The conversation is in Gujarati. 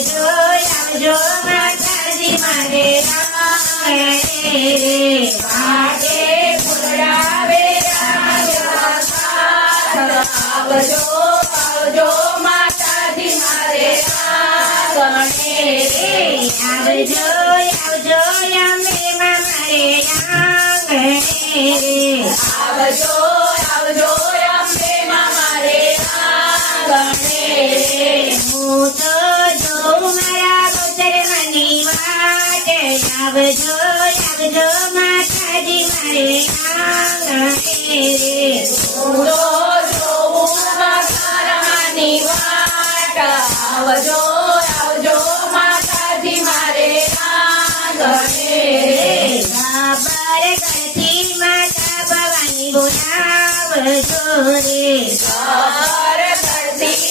આવજો આવજો માતાજી મારે આંગણે વાટે ફૂલડાવે આવજો આવજો માતાજી મારે આંગણે આવજો આવજો અમે મારે આંગણે આવજો આવજો અમે મારે આંગણે હું તો જોઉં મારા ગોતરમાંની વાટે આવજો આવજો માતાજી મારે આંગણે હું તો જોઉં માતાની વાટ આવજો આવજો માતાજી મારે આંગણે ખબર કરતી માતા ભવાની બોલાવજો રે ખબર કરતી